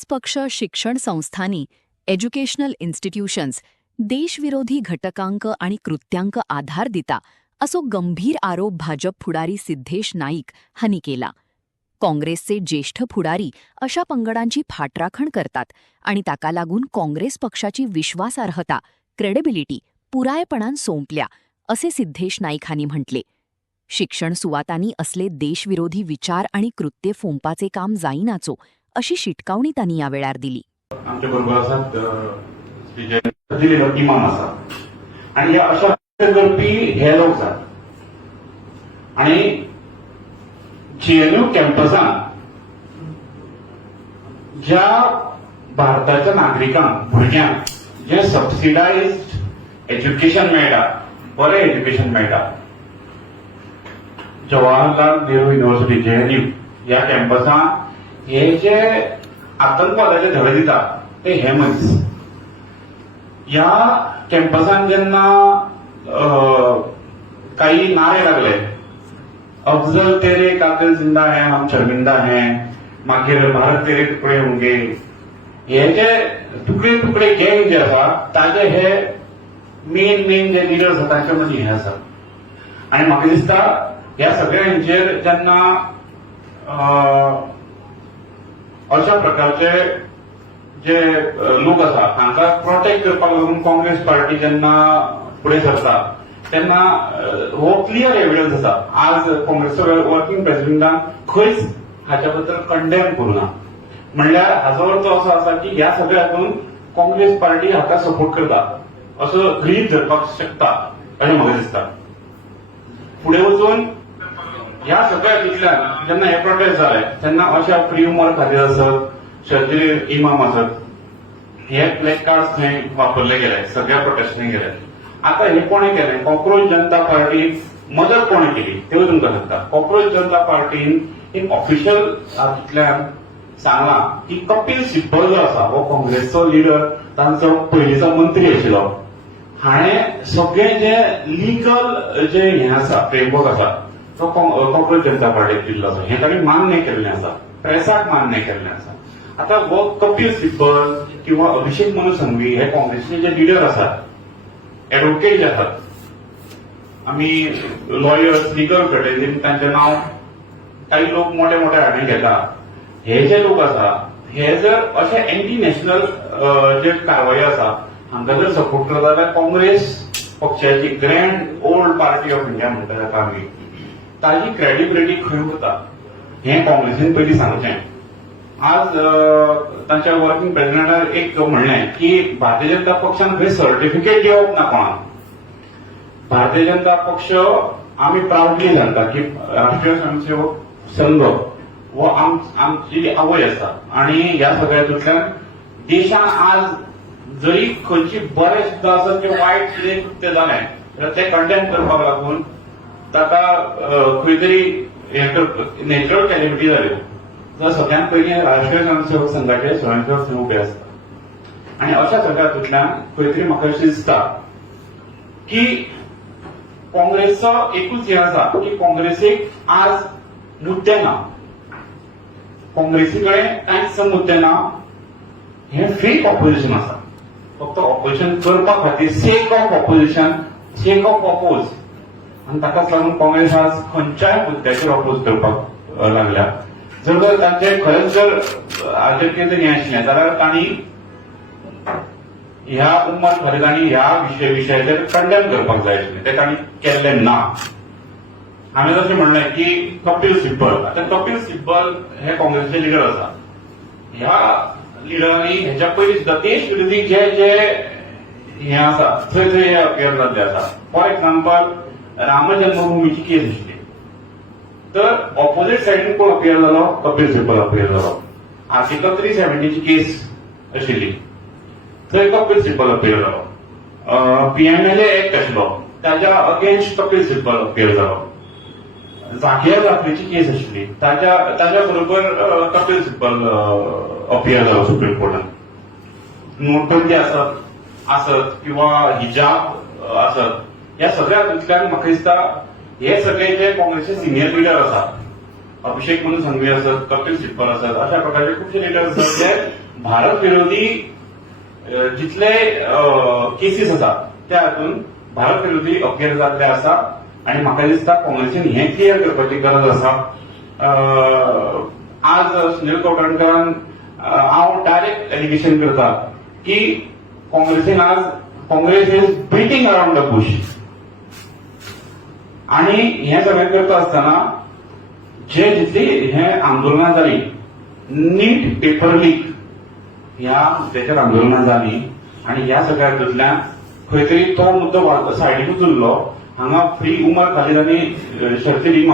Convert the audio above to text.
काँग्रेस पक्ष शिक्षण संस्थांनी एज्युकेशनल इन्स्टिट्यूशन्स देशविरोधी घटकांक आणि कृत्यांक आधार दिता असो गंभीर आरोप भाजप फुडारी सिद्धेश नाईक हांनी केला. काँग्रेसचे ज्येष्ठ फुडारी अशा पंगडांची फाटराखण करतात आणि ताका लागून काँग्रेस पक्षाची विश्वासार्हता क्रेडिबिलिटी पुरायपणान सोंपल्या असे सिद्धेश नाईक हांनी म्हटले. शिक्षण सुवातांनी असले देशविरोधी विचार आणि कृत्ये फोंपाचे काम जाईनाचो अशी शिटकावणी त्यांनी या वेळार दिली. आमच्या बरोबर आसात श्री जयंत इमाम आसा आणि ह्या अशा करपी हे लोक जात आणि जेएनयू कॅम्पसांत ज्या भारताच्या नागरिकांक भुरग्यांक जे सबसिडायज्ड एज्युकेशन मेळटा, बरें एज्युकेशन मेळटा, जवाहरलाल नेहरू युनिव्हर्सिटी जेएनयू ह्या कॅम्पसांत हे जे आतंकवादाचे धडे दितात ते हे मनीस ह्या कॅम्पसांत जेन्ना काही नारे लागले, अफजल तेरे कातिल जिंदा है हम शर्मिंदा हैं, मागीर भारत तेरे तुकडे होंगे, हे जे तुकडे तुकडे गँग जे आसा ताजे हे मेन जे लिडर्स आसा तांचे मदीं हे आसा. आनी म्हाका दिसता ह्या सगळ्यांचेर जेन्ना अशा प्रकारचे जे लोक आसा हांकां प्रोटेक्ट करपाक लागून काँग्रेस पार्टी जेन्ना फुडें सरता तेन्ना हो क्लियर एविडन्स आसा. आज काँग्रेसचो वर्किंग प्रेसिडेंटान खंयच हाच्या बद्दल कंडेम करूना. म्हणल्यार हाचो अर्थ असो आसा की ह्या सगळ्या हातून काँग्रेस पार्टी हाका सपोर्ट करता असो गृहीत धरपाक शकता अशें म्हाका दिसता. फुडें वचून ह्या सगळ्या हातूंतल्यान जेन्ना हे प्रोटेस्ट जाले तेन्ना अशा फ्री उमर खातीर आसत, शर्जील इमाम आसत, हे ब्लॅक कार्ड्स थंय वापरले गेले, सगळ्या प्रोटेस्टांनी गेले. आता हे कोणे केले? कॉक्रोच जनता पार्टी मदत कोणे केली ते तुमकां सांगता. कॉक्रोच जनता पार्टीन एक ऑफिशियल हातूंतल्यान सांगला की कपिल सिब्बल जो आसा हो काँग्रेसचो लिडर, तांचो पयलींचो मंत्री आशिल्लो, हाणें सगळे जे लिगल जे हे आसा फ्रेमवर्क आसा तो कॉक्रोच जनता पार्टीक दिल्लो आसा. हे ताणें मान्य केल्लें आसा, प्रेसाक मान्य केल्लें आसा. आता हो कपिल सिब्बल किंवा अभिषेक मनु संघवी हे काँग्रेसचे जे लिडर आसात, एडव्होकेट जे आसात, आमी लॉयर्स लिगल फ्रेटर्निटीन तांचें नांव काही लोक मोठे मोठे हाडून घेता. हे जे लोक आसा हे जर अशे एंटी नॅशनल जे कारवाई आसा हांकां जर सपोर्ट करता जाल्यार काँग्रेस पक्षाची grand old party of India म्हणटा ताका आमी, ताजी क्रेडिबिलिटी खंय वता हें काँग्रेसीन पयलीं सांगचें. आज तांच्या वर्किंग प्रेसिडेंटान एक म्हणलें की भारतीय जनता पक्षान खंय सर्टिफिकेट दिवप ना कोणाक. भारतीय जनता पक्ष आमी प्राउडली सांगता की राष्ट्रीय स्वयंसेवक संघ हो आमची आवय आसा आणि ह्या सगळ्या हातूंतल्यान देशान आज जरी खंयची बरें सुद्दां आसत किंवा वायट कितें कृत्य जालें जाल्यार ते कंडेम करपाक लागून ताका खंय तरी नॅचरल कॅलिमिटी जाल्यो तर सगळ्यांत पयलीं राष्ट्रीय स्वयंसेवक संघाचे स्वयंसेवक संघ उबे आसता. आनी अशा सगळ्या हातूंतल्यान खंय तरी म्हाका अशें दिसता की काँग्रेसचो एकूच हे आसा की काँग्रेसीक आज मुद्दे ना, काँग्रेसी कडेन कांयच मुद्दे ना. हे फेक ऑपोजिशन आसा, फक्त ऑपोजिशन करपा खातीर sake of opposition, sake of oppose. आनी ताकाच लागून काँग्रेस आज खंयच्याय मुद्द्याचेर ऑपोज करपाक लागल्या. जर तांचे खरेंच जर हाचेर कितें हें आशिल्लें जाल्यार तांणी ह्या उम्मत खातीर ह्या विशयाचेर कंडेम करपाक जाय आशिल्लें, ते तांणी केल्लें ना. हांवें जशें म्हणलें की कपिल सिब्बल, आतां कपिल सिब्बल हे काँग्रेसचे लिडर आसा. ह्या लिडरांनी हेच्या पयलीं सुद्दां देश विरोधी जे जे हे आसा थंय थंय हे अपियर जाल्ले आसा. फॉर एक्झाम्पल राम जन्मभुमीची केस आशिल्ली तर ऑपोजीट सायडीन कोण अपियर जालो? कपिल सिब्बल अपियर जालो. आर्टिकल 370 ची केस आशिल्ली थंय कपिल सिब्बल अपियर जालो. पीएमएलए एक्ट आशिल्लो ताच्या अगेन्स्ट कपिल सिब्बल अपियर जालो. जाकिर जाफरीची केस आशिल्ली ताच्या बरोबर कपिल सिब्बल अपियर जालो सुप्रीम कोर्टान. नोटबंदी आसत किंवा हिजाब आसत, ह्या सगळ्या हातूंतल्यान म्हाका दिसता हे सगळे जे काँग्रेसचे सिनियर लिडर आसात, अभिषेक मनु संघवी आसत, कपिल सिब्बल आसत, अशा प्रकारचे खुबशे लिडर आसात जे भारत विरोधी जितले केसीस आसा त्या हातून भारत विरोधी अफेर जाल्ले आसा आनी म्हाका दिसता काँग्रेसीन हें क्लियर करपाची गरज आसा. आज सुनील कोटणकरान हांव डायरेक्ट एलिगेशन करता की काँग्रेसीन आज Congress is beating around the Bush. आणि हें सगळें करता आसतना जे जितली हें आंदोलनां जाली, नीट पेपर लीक ह्या मुद्द्याचेर आंदोलनां जाली आनी ह्या सगळ्या हातूंतल्यान खंय तरी तो मुद्दो सायडीकूच उरलो. हांगा फ्री उमर खालीद आनी शर्ती लिमा